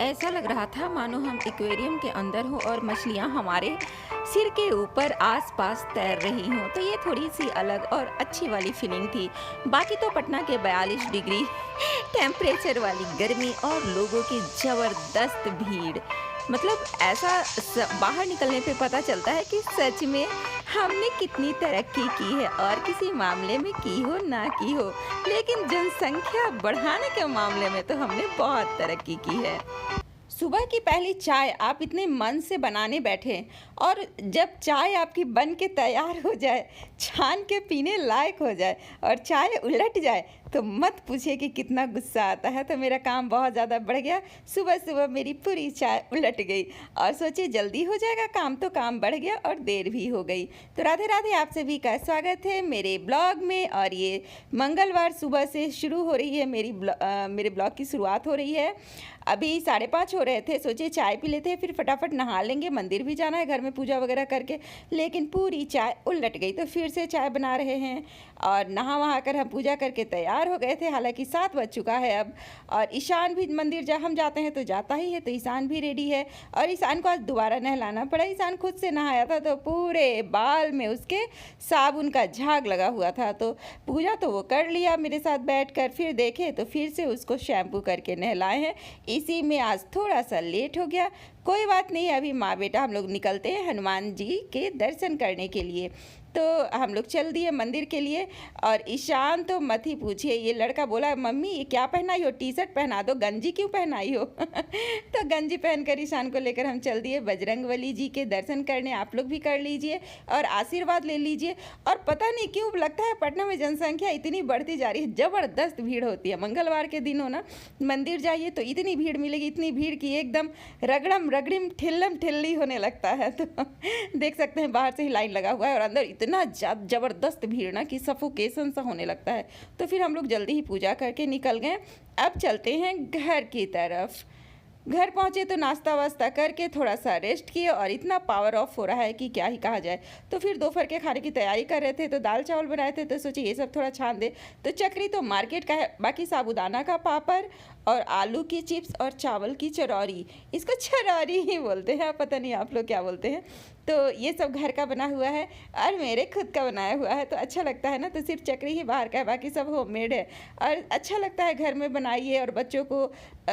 ऐसा लग रहा था मानो हम एक्वेरियम के अंदर हों और मछलियां हमारे सिर के ऊपर आसपास तैर रही हों। तो ये थोड़ी सी अलग और अच्छी वाली फीलिंग थी। बाकी तो पटना के 42 डिग्री टेम्परेचर वाली गर्मी और लोगों की ज़बरदस्त भीड़, मतलब ऐसा बाहर निकलने पे पता चलता है कि सच में हमने कितनी तरक्की की है, और किसी मामले में की हो ना की हो, लेकिन जनसंख्या बढ़ाने के मामले में तो हमने बहुत तरक्की की है। सुबह की पहली चाय आप इतने मन से बनाने बैठे और जब चाय आपकी बन के तैयार हो जाए, छान के पीने लायक हो जाए और चाय उलट जाए, तो मत पूछिए कि कितना गुस्सा आता है। तो मेरा काम बहुत ज़्यादा बढ़ गया। सुबह सुबह मेरी पूरी चाय उलट गई और सोचिए जल्दी हो जाएगा काम, तो काम बढ़ गया और देर भी हो गई। तो राधे राधे, आप सभी का स्वागत है मेरे ब्लॉग में। और ये मंगलवार सुबह से शुरू हो रही है मेरे ब्लॉग की शुरुआत हो रही है। अभी 5:30 हो रहे थे, सोचिए चाय पी लेते हैं, फिर फटाफट नहा लेंगे, मंदिर भी जाना है घर में पूजा वगैरह करके। लेकिन पूरी चाय उलट गई, तो फिर से चाय बना रहे हैं। और नहा वहा कर हम पूजा करके तैयार हो गए थे, हालांकि 7 बज चुका है अब। और ईशान भी मंदिर हम जाते हैं तो जाता ही है, तो ईशान भी रेडी है। और ईशान को आज दोबारा नहलाना पड़ा। ईशान खुद से नहाया था तो पूरे बाल में उसके साबुन का झाग लगा हुआ था। तो पूजा तो वो कर लिया मेरे साथ बैठ कर, फिर देखे तो फिर से उसको शैम्पू करके नहलाए हैं। इसी में आज थोड़ा सा लेट हो गया, कोई बात नहीं। अभी माँ बेटा हम लोग निकलते हैं हनुमान जी के दर्शन करने के लिए। तो हम लोग चल दिए मंदिर के लिए। और ईशान तो मत ही पूछिए, ये लड़का बोला मम्मी ये क्या पहनाई हो, टी शर्ट पहना दो, गंजी क्यों पहनाई हो। तो गंजी पहनकर ईशान को लेकर हम चल दिए बजरंगबली जी के दर्शन करने। आप लोग भी कर लीजिए और आशीर्वाद ले लीजिए। और पता नहीं क्यों लगता है पटना में जनसंख्या इतनी बढ़ती जा रही है, ज़बरदस्त भीड़ होती है। मंगलवार के दिन हो ना, मंदिर जाइए तो इतनी भीड़ मिलेगी, इतनी भीड़ की एकदम रगड़म ठिल्लम ठिल्ली होने लगता है। तो देख सकते हैं बाहर से ही लाइन लगा हुआ है और अंदर इतना ज़बरदस्त भीड़ ना कि सफोकेशन सा होने लगता है। तो फिर हम लोग जल्दी ही पूजा करके निकल गए। अब चलते हैं घर की तरफ। घर पहुँचे तो नाश्ता वास्ता करके थोड़ा सा रेस्ट किए, और इतना पावर ऑफ हो रहा है कि क्या ही कहा जाए। तो फिर दोपहर के खाने की तैयारी कर रहे थे, तो दाल चावल बनाए थे, तो सोचिए ये सब थोड़ा छान दे। तो चकरी तो मार्केट का है, बाकी साबूदाना का पापड़ और आलू की चिप्स और चावल की चरौरी, इसको चरौरी ही बोलते हैं, पता नहीं आप लोग क्या बोलते हैं। तो ये सब घर का बना हुआ है और मेरे खुद का बनाया हुआ है, तो अच्छा लगता है ना। तो सिर्फ चकरी ही बाहर का है, बाकी सब होममेड है। और अच्छा लगता है घर में बनाइए और बच्चों को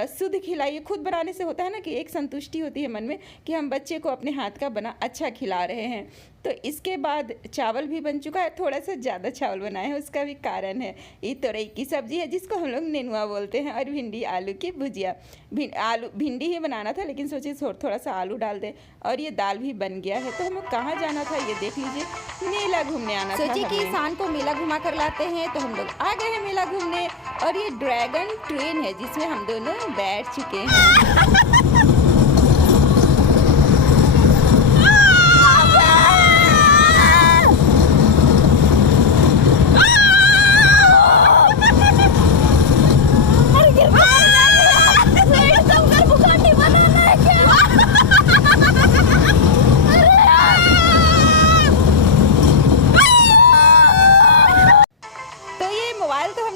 शुद्ध खिलाइए। खुद बनाने से होता है ना कि एक संतुष्टि होती है मन में कि हम बच्चे को अपने हाथ का बना अच्छा खिला रहे हैं। तो इसके बाद चावल भी बन चुका है, थोड़ा सा ज़्यादा चावल बनाए हैं, उसका भी कारण है। ये तोरई की सब्ज़ी है जिसको हम लोग नेनुआ बोलते हैं, और भिंडी आलू की भुजिया। भिंडी ही बनाना था, लेकिन सोचिए थोड़ा सा आलू डाल दें। और ये दाल भी बन गया है। तो हम लोग कहाँ जाना था ये देख लीजिए, मेला घूमने आना था। सोचिए कि ईशान को मेला घुमा कर लाते हैं, तो हम लोग आ गए हैं मेला घूमने। और ये ड्रैगन ट्रेन है जिसमें हम दोनों बैठ चुके हैं।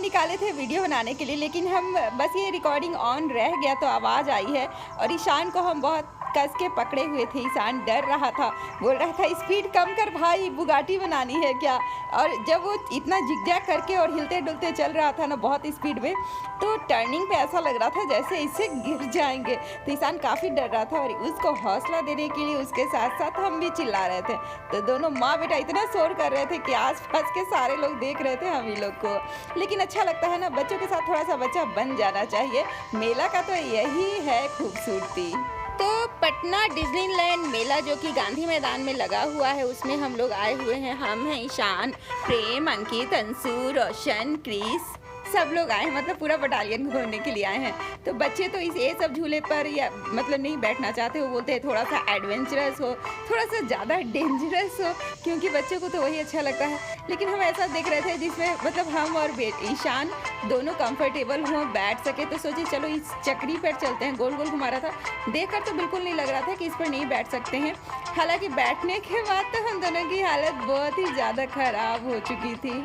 निकाले थे वीडियो बनाने के लिए, लेकिन हम बस ये रिकॉर्डिंग ऑन रह गया तो आवाज़ आई है। और ईशान को हम बहुत कस के पकड़े हुए थे। ईशान डर रहा था, बोल रहा था स्पीड कम कर भाई, बुगाटी बनानी है क्या। और जब वो इतना जिगजैग करके और हिलते डुलते चल रहा था ना बहुत स्पीड में, तो टर्निंग पे ऐसा लग रहा था जैसे इससे गिर जाएंगे। तो ईशान काफ़ी डर रहा था, और उसको हौसला देने के लिए उसके साथ साथ हम भी चिल्ला रहे थे। तो दोनों माँ बेटा इतना शोर कर रहे थे कि आस पास के सारे लोग देख रहे थे हम ही लोग को। लेकिन अच्छा लगता है ना, बच्चों के साथ थोड़ा सा बच्चा बन जाना चाहिए। मेला का तो यही है खूबसूरती। तो पटना डिज्नीलैंड मेला जो कि गांधी मैदान में लगा हुआ है, उसमें हम लोग आए हुए हैं। हम हैं ईशान, प्रेम, अंकित, अंशु, रोशन, क्रिस, सब लोग आए हैं, मतलब पूरा बटालियन घूमने के लिए आए हैं। तो बच्चे तो ये सब झूले पर या मतलब नहीं बैठना चाहते, वो बोलते हैं थोड़ा सा एडवेंचरस हो, थोड़ा सा ज़्यादा डेंजरस हो, क्योंकि बच्चों को तो वही अच्छा लगता है। लेकिन हम ऐसा देख रहे थे जिसमें मतलब हम और ईशान दोनों कंफर्टेबल हों, बैठ सके। तो सोचिए चलो इस चक्री पर चलते हैं। गोल गोल घुमा रहा था, देखकर तो बिल्कुल नहीं लग रहा था कि इस पर नहीं बैठ सकते हैं। हालांकि बैठने के बाद तो हम दोनों की हालत बहुत ही ज़्यादा ख़राब हो चुकी थी।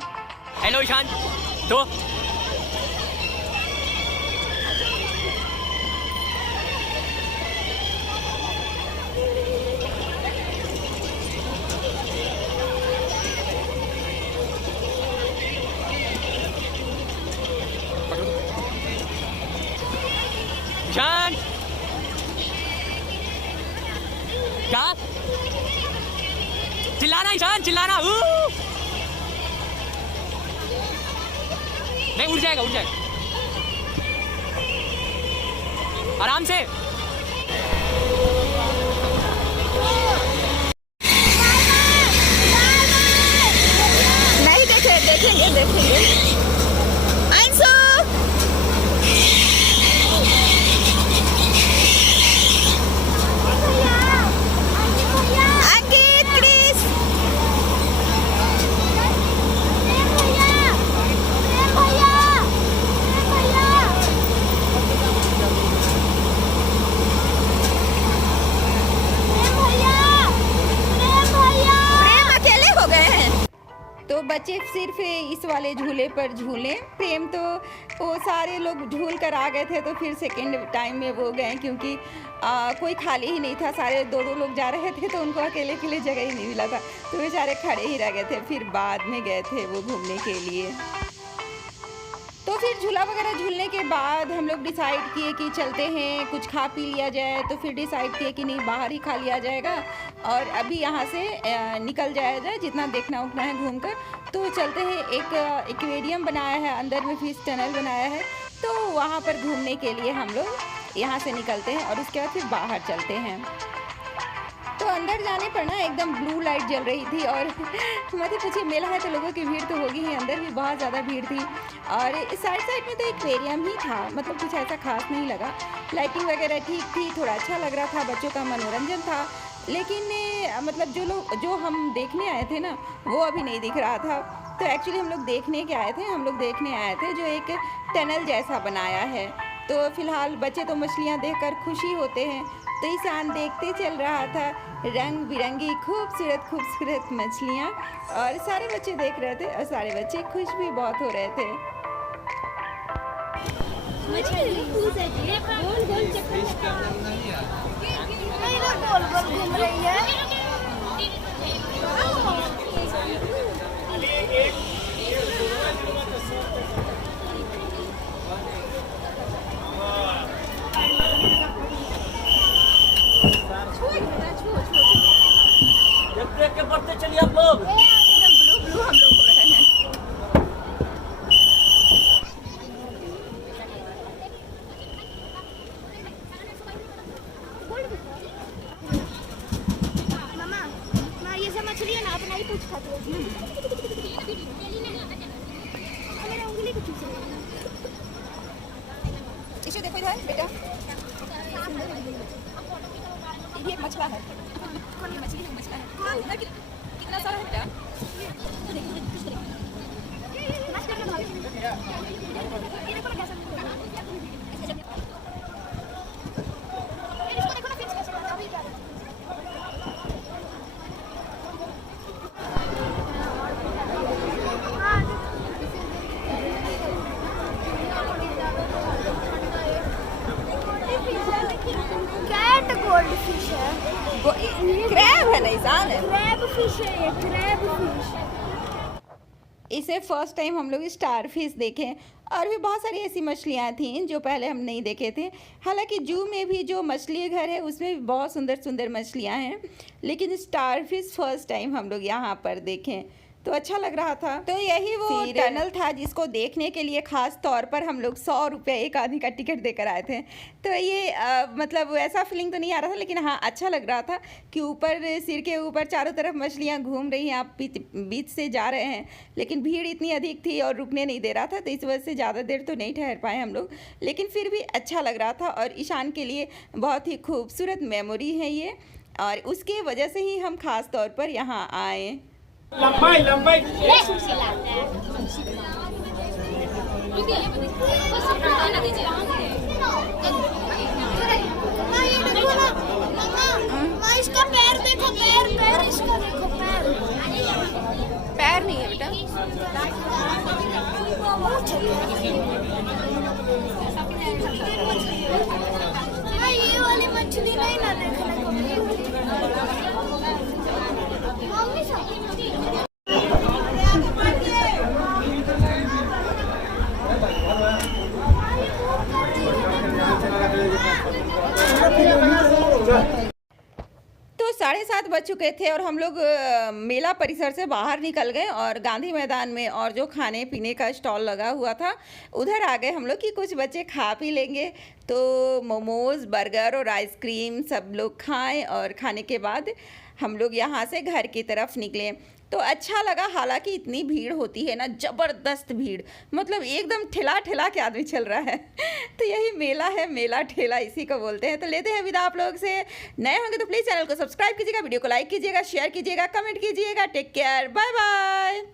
हेलो ईशान, तो ईशान क्या चिल्लाना ईशान चिल्लाना नहीं उठ जाएगा आराम से नहीं देखेंगे आंसू अंकित क्रिस प्रेम अकेले हो गए हैं। तो बच्चे सिर्फ इस वाले झूले पर झूले, प्रेम तो वो सारे लोग झूल कर आ गए थे, तो फिर सेकेंड टाइम में वो गए क्योंकि कोई खाली ही नहीं था, सारे दो लोग जा रहे थे तो उनको अकेले के लिए जगह ही नहीं मिला था, तो बेचारे खड़े ही रह गए थे। फिर बाद में गए थे वो घूमने के लिए। तो फिर झूला वगैरह झूलने के बाद हम लोग डिसाइड किए कि चलते हैं कुछ खा पी लिया जाए, तो फिर डिसाइड किए कि नहीं बाहर ही खा लिया जाएगा और अभी यहाँ से निकल जाया जाए, जितना देखना उठना है घूमकर। तो चलते हैं, एक एक्वेरियम बनाया है, अंदर में फिश टनल बनाया है, तो वहाँ पर घूमने के लिए हम लोग यहाँ से निकलते हैं और उसके बाद फिर बाहर चलते हैं। तो अंदर जाने पर ना एकदम ब्लू लाइट जल रही थी और मत ही पूछिए, मेला है तो लोगों की भीड़ तो होगी ही, अंदर भी बहुत ज़्यादा भीड़ थी। और साइड में तो एक्वेरियम ही था, मतलब कुछ ऐसा खास नहीं लगा, लाइटिंग वगैरह ठीक थी, थोड़ा अच्छा लग रहा था, बच्चों का मनोरंजन था। लेकिन मतलब जो हम देखने आए थे ना वो अभी नहीं दिख रहा था। तो एक्चुअली हम लोग देखने आए थे जो एक टनल जैसा बनाया है। तो फिलहाल बच्चे तो मछलियाँ देखकर खुशी होते हैं, तो ईशान देखते चल रहा था रंग बिरंगी खूबसूरत मछलियाँ, और सारे बच्चे देख रहे थे और सारे बच्चे खुश भी बहुत हो रहे थे। गोल घूम रही है। देख के बढ़ते चलिए आप लोग। ब्लू हम लोग हो रहे हैं। मामा ये सब मछली है ना, अपना ही कुछ खाते हो। मेरा उंगली को खींच रही है। इशू देखो इधर बेटा, ये एक मछला है। कौन ये मछली है? मछला है। इधर कितना सारा है बेटा? कैट गोल्ड फिश है, क्रैब है, नहीं सान है। क्रैब फिश है, ये क्रैब फिश। इसे फर्स्ट टाइम हम लोग स्टार फिश देखे, और भी बहुत सारी ऐसी मछलियाँ थीं जो पहले हम नहीं देखे थे। हालांकि जू में भी जो मछली घर है उसमें भी बहुत सुंदर सुंदर मछलियाँ हैं, लेकिन स्टार फिश फर्स्ट टाइम हम लोग यहाँ पर देखें तो अच्छा लग रहा था। तो यही वो टनल था जिसको देखने के लिए खास तौर पर हम लोग 100 रुपये एक आदमी का टिकट देकर आए थे। तो ये मतलब ऐसा फीलिंग तो नहीं आ रहा था, लेकिन हाँ अच्छा लग रहा था कि ऊपर सिर के ऊपर चारों तरफ मछलियाँ घूम रही हैं, आप बीच से जा रहे हैं, लेकिन भीड़ इतनी अधिक थी और रुकने नहीं दे रहा था, तो इस वजह से ज़्यादा देर तो नहीं ठहर पाए हम लोग, लेकिन फिर भी अच्छा लग रहा था। और ईशान के लिए बहुत ही खूबसूरत मेमोरी है ये, और उसके वजह से ही हम खास तौर पर यहाँ आए। लंबाई इसका पैर देखो, पैर इसका देखो, पैर नहीं है बेटा, ये वाली मछली नहीं ना देखने को मिली। 7 बज चुके थे और हम लोग मेला परिसर से बाहर निकल गए और गांधी मैदान में और जो खाने पीने का स्टॉल लगा हुआ था उधर आ गए हम लोग कि कुछ बच्चे खा पी लेंगे। तो मोमोज़, बर्गर और आइसक्रीम सब लोग खाएं और खाने के बाद हम लोग यहाँ से घर की तरफ निकले। तो अच्छा लगा, हालांकि इतनी भीड़ होती है ना, ज़बरदस्त भीड़, मतलब एकदम ठेला ठेला के आदमी चल रहा है। तो यही मेला है, मेला ठेला इसी को बोलते हैं। तो लेते हैं विदा आप लोग से। नए होंगे तो प्लीज़ चैनल को सब्सक्राइब कीजिएगा, वीडियो को लाइक कीजिएगा, शेयर कीजिएगा, कमेंट कीजिएगा। Take care, bye bye.